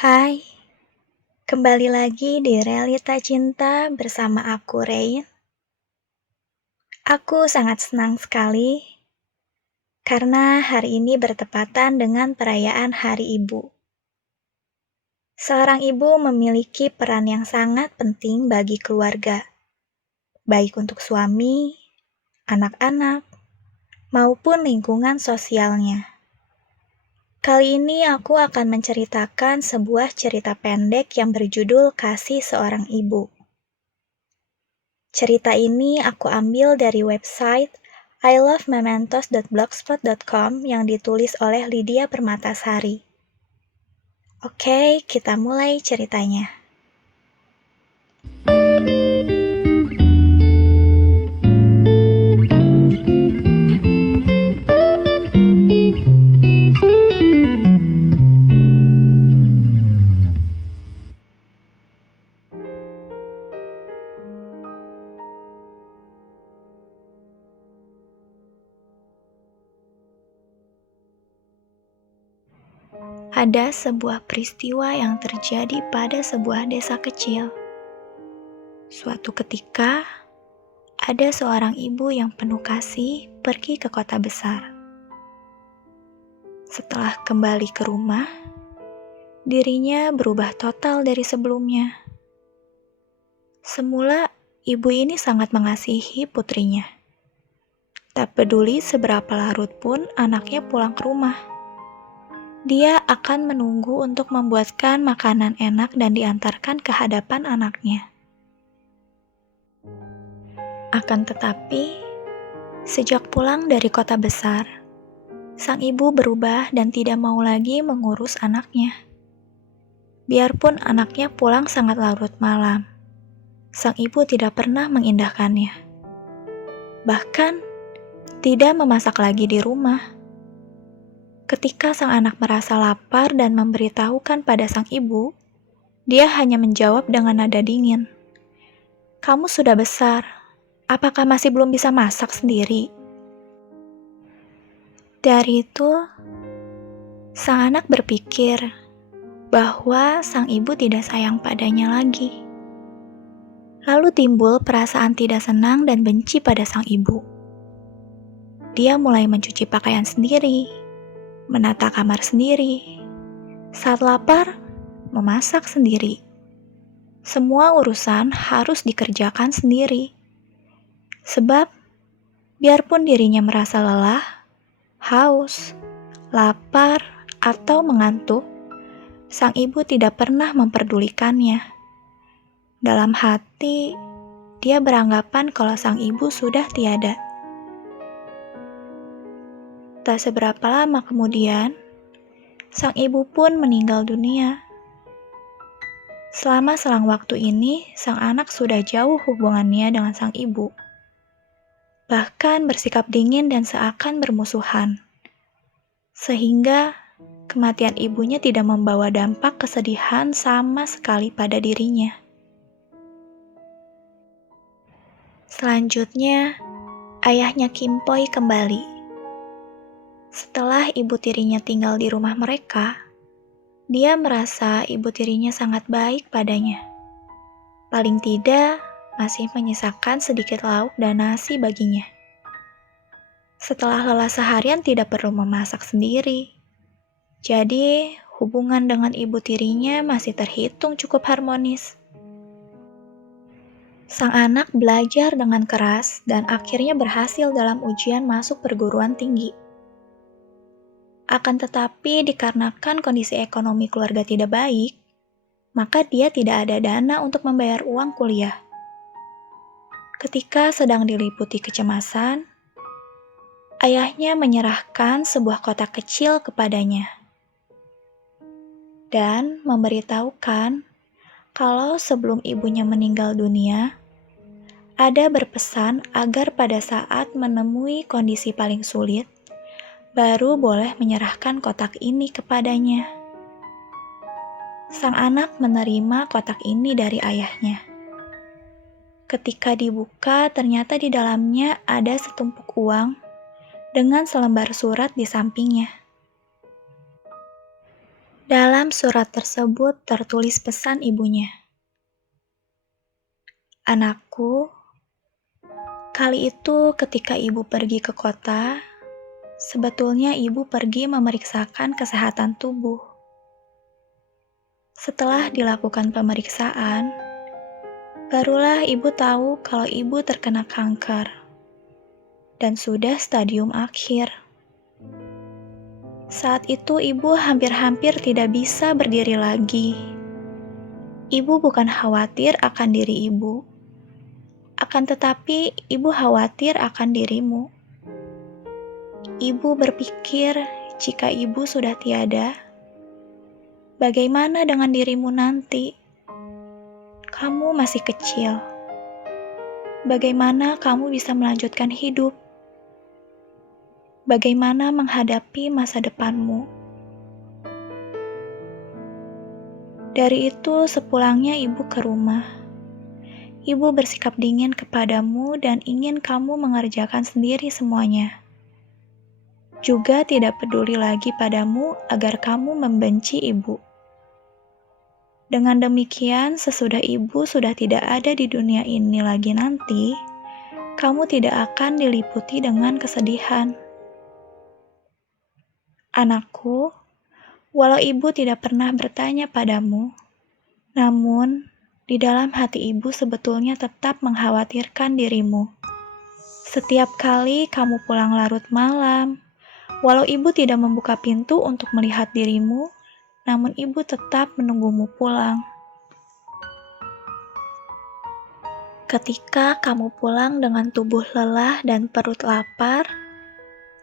Hai, kembali lagi di Realita Cinta bersama aku, Rain. Aku sangat senang sekali karena hari ini bertepatan dengan perayaan Hari Ibu. Seorang ibu memiliki peran yang sangat penting bagi keluarga, baik untuk suami, anak-anak, maupun lingkungan sosialnya. Kali ini aku akan menceritakan sebuah cerita pendek yang berjudul Kasih Seorang Ibu. Cerita ini aku ambil dari website ilovemementos.blogspot.com yang ditulis oleh Lydia Permatasari. Oke, kita mulai ceritanya. Ada sebuah peristiwa yang terjadi pada sebuah desa kecil. Suatu ketika, ada seorang ibu yang penuh kasih pergi ke kota besar. Setelah kembali ke rumah, dirinya berubah total dari sebelumnya. Semula, ibu ini sangat mengasihi putrinya. Tak peduli seberapa larut pun anaknya pulang ke rumah. Dia akan menunggu untuk membuatkan makanan enak dan diantarkan ke hadapan anaknya. Akan tetapi, sejak pulang dari kota besar, sang ibu berubah dan tidak mau lagi mengurus anaknya. Biarpun anaknya pulang sangat larut malam, sang ibu tidak pernah mengindahkannya. Bahkan, tidak memasak lagi di rumah. Ketika sang anak merasa lapar dan memberitahukan pada sang ibu, dia hanya menjawab dengan nada dingin. "Kamu sudah besar, apakah masih belum bisa masak sendiri?" Dari itu, sang anak berpikir bahwa sang ibu tidak sayang padanya lagi. Lalu timbul perasaan tidak senang dan benci pada sang ibu. Dia mulai mencuci pakaian sendiri, menata kamar sendiri. Saat lapar, memasak sendiri. Semua urusan harus dikerjakan sendiri. Sebab, biarpun dirinya merasa lelah, haus, lapar, atau mengantuk, sang ibu tidak pernah memperdulikannya. Dalam hati, dia beranggapan kalau sang ibu sudah tiada. Tak seberapa lama kemudian, sang ibu pun meninggal dunia. Selama selang waktu ini, sang anak sudah jauh hubungannya dengan sang ibu. Bahkan bersikap dingin dan seakan bermusuhan. Sehingga kematian ibunya tidak membawa dampak kesedihan sama sekali pada dirinya. Selanjutnya, ayahnya Kimpoi kembali. Setelah ibu tirinya tinggal di rumah mereka, dia merasa ibu tirinya sangat baik padanya. Paling tidak, masih menyisakan sedikit lauk dan nasi baginya. Setelah lelah seharian tidak perlu memasak sendiri. Jadi, hubungan dengan ibu tirinya masih terhitung cukup harmonis. Sang anak belajar dengan keras dan akhirnya berhasil dalam ujian masuk perguruan tinggi. Akan tetapi dikarenakan kondisi ekonomi keluarga tidak baik, maka dia tidak ada dana untuk membayar uang kuliah. Ketika sedang diliputi kecemasan, ayahnya menyerahkan sebuah kotak kecil kepadanya dan memberitahukan kalau sebelum ibunya meninggal dunia, ada berpesan agar pada saat menemui kondisi paling sulit, baru boleh menyerahkan kotak ini kepadanya. Sang anak menerima kotak ini dari ayahnya. Ketika dibuka, ternyata di dalamnya ada setumpuk uang dengan selembar surat di sampingnya. Dalam surat tersebut tertulis pesan ibunya. Anakku, kali itu ketika ibu pergi ke kota, sebetulnya ibu pergi memeriksakan kesehatan tubuh. Setelah dilakukan pemeriksaan, barulah ibu tahu kalau ibu terkena kanker dan sudah stadium akhir. Saat itu ibu hampir-hampir tidak bisa berdiri lagi. Ibu bukan khawatir akan diri ibu, akan tetapi ibu khawatir akan dirimu. Ibu berpikir jika ibu sudah tiada, bagaimana dengan dirimu nanti? Kamu masih kecil. Bagaimana kamu bisa melanjutkan hidup? Bagaimana menghadapi masa depanmu? Dari itu, sepulangnya ibu ke rumah, ibu bersikap dingin kepadamu dan ingin kamu mengerjakan sendiri semuanya. Juga tidak peduli lagi padamu agar kamu membenci ibu. Dengan demikian, sesudah ibu sudah tidak ada di dunia ini lagi nanti, kamu tidak akan diliputi dengan kesedihan. Anakku, walau ibu tidak pernah bertanya padamu, namun di dalam hati ibu sebetulnya tetap mengkhawatirkan dirimu. Setiap kali kamu pulang larut malam, walau ibu tidak membuka pintu untuk melihat dirimu, namun ibu tetap menunggumu pulang. Ketika kamu pulang dengan tubuh lelah dan perut lapar,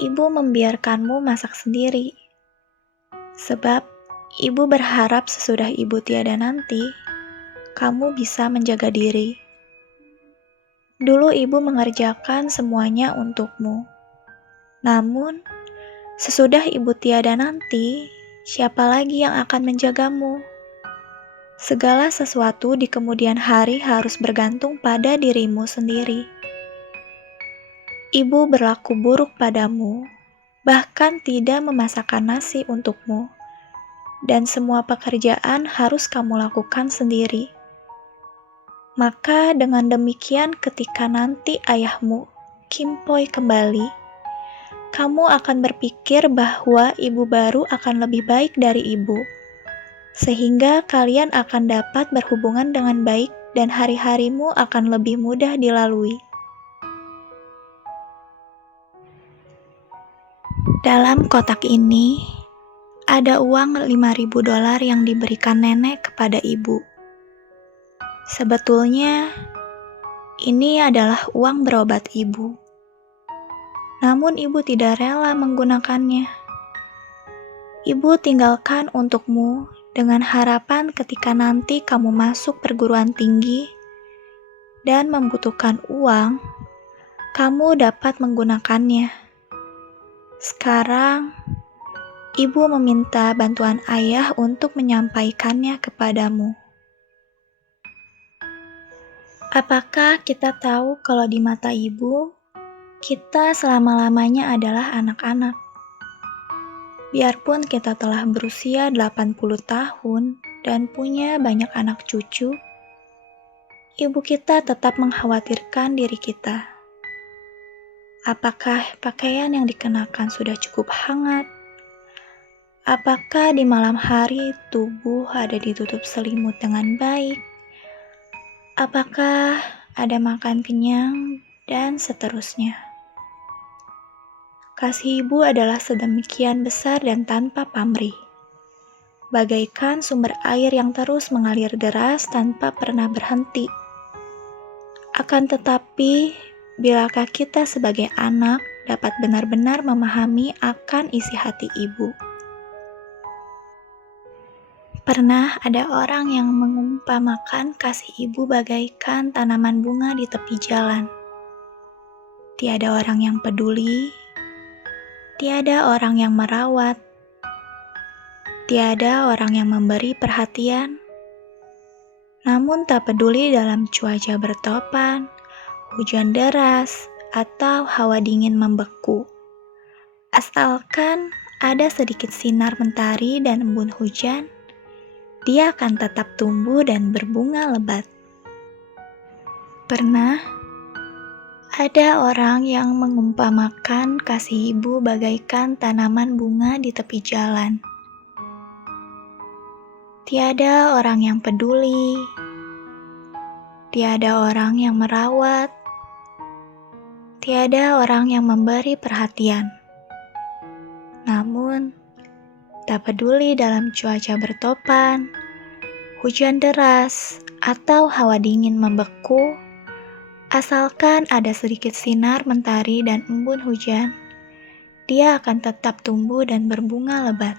ibu membiarkanmu masak sendiri. Sebab ibu berharap sesudah ibu tiada nanti, kamu bisa menjaga diri. Dulu ibu mengerjakan semuanya untukmu. Namun, sesudah ibu tiada nanti, siapa lagi yang akan menjagamu? Segala sesuatu di kemudian hari harus bergantung pada dirimu sendiri. Ibu berlaku buruk padamu, bahkan tidak memasakkan nasi untukmu, dan semua pekerjaan harus kamu lakukan sendiri. Maka dengan demikian ketika nanti ayahmu, Kimpoi, kembali, kamu akan berpikir bahwa ibu baru akan lebih baik dari ibu, sehingga kalian akan dapat berhubungan dengan baik dan hari-harimu akan lebih mudah dilalui. Dalam kotak ini, ada uang $5.000 yang diberikan nenek kepada ibu. Sebetulnya, ini adalah uang berobat ibu. Namun ibu tidak rela menggunakannya. Ibu tinggalkan untukmu dengan harapan ketika nanti kamu masuk perguruan tinggi dan membutuhkan uang, kamu dapat menggunakannya. Sekarang, ibu meminta bantuan ayah untuk menyampaikannya kepadamu. Apakah kita tahu kalau di mata ibu, kita selama-lamanya adalah anak-anak? Biarpun kita telah berusia 80 tahun dan punya banyak anak cucu, ibu kita tetap mengkhawatirkan diri kita. Apakah pakaian yang dikenakan sudah cukup hangat? Apakah di malam hari tubuh ada ditutup selimut dengan baik? Apakah ada makan kenyang? Dan seterusnya. Kasih ibu adalah sedemikian besar dan tanpa pamrih. Bagaikan sumber air yang terus mengalir deras tanpa pernah berhenti. Akan tetapi, bilakah kita sebagai anak dapat benar-benar memahami akan isi hati ibu? Pernah ada orang yang mengumpamakan kasih ibu bagaikan tanaman bunga di tepi jalan. Tiada orang yang peduli, tiada orang yang merawat, tiada orang yang memberi perhatian. Namun tak peduli dalam cuaca bertopan, hujan deras, atau hawa dingin membeku. Asalkan ada sedikit sinar mentari dan embun hujan, dia akan tetap tumbuh dan berbunga lebat. Pernah ada orang yang mengumpamakan kasih ibu bagaikan tanaman bunga di tepi jalan. Tiada orang yang peduli, tiada orang yang merawat, tiada orang yang memberi perhatian. Namun, tak peduli dalam cuaca bertopan, hujan deras, atau hawa dingin membeku, asalkan ada sedikit sinar mentari dan embun hujan, dia akan tetap tumbuh dan berbunga lebat.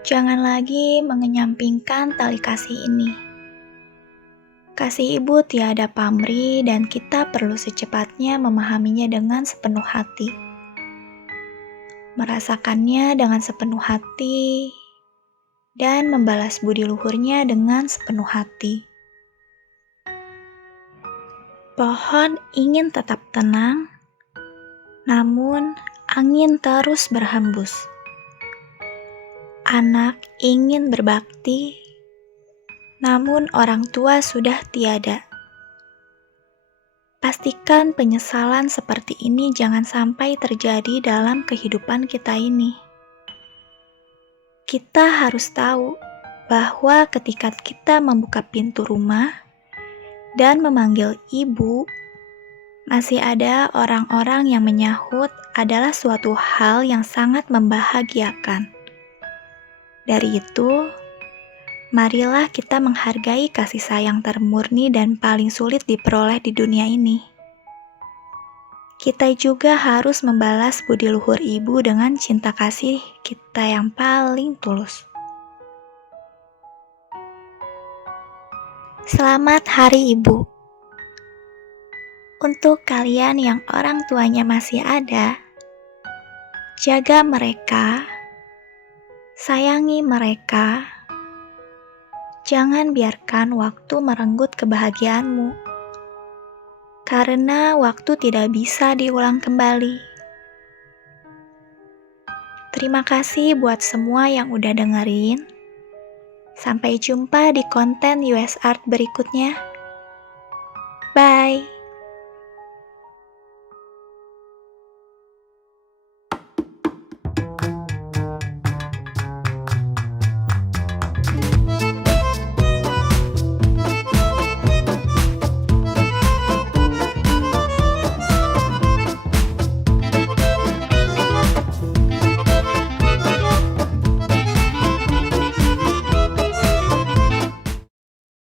Jangan lagi mengenyampingkan tali kasih ini. Kasih ibu tiada pamrih dan kita perlu secepatnya memahaminya dengan sepenuh hati. Merasakannya dengan sepenuh hati dan membalas budi luhurnya dengan sepenuh hati. Pohon ingin tetap tenang, namun angin terus berhembus. Anak ingin berbakti, namun orang tua sudah tiada. Pastikan penyesalan seperti ini jangan sampai terjadi dalam kehidupan kita ini. Kita harus tahu bahwa ketika kita membuka pintu rumah dan memanggil ibu, masih ada orang-orang yang menyahut adalah suatu hal yang sangat membahagiakan. Dari itu, marilah kita menghargai kasih sayang termurni dan paling sulit diperoleh di dunia ini. Kita juga harus membalas budi luhur ibu dengan cinta kasih kita yang paling tulus. Selamat Hari Ibu. Untuk kalian yang orang tuanya masih ada, jaga mereka, sayangi mereka, jangan biarkan waktu merenggut kebahagiaanmu, karena waktu tidak bisa diulang kembali. Terima kasih buat semua yang udah dengerin. Sampai jumpa di konten US Art berikutnya. Bye!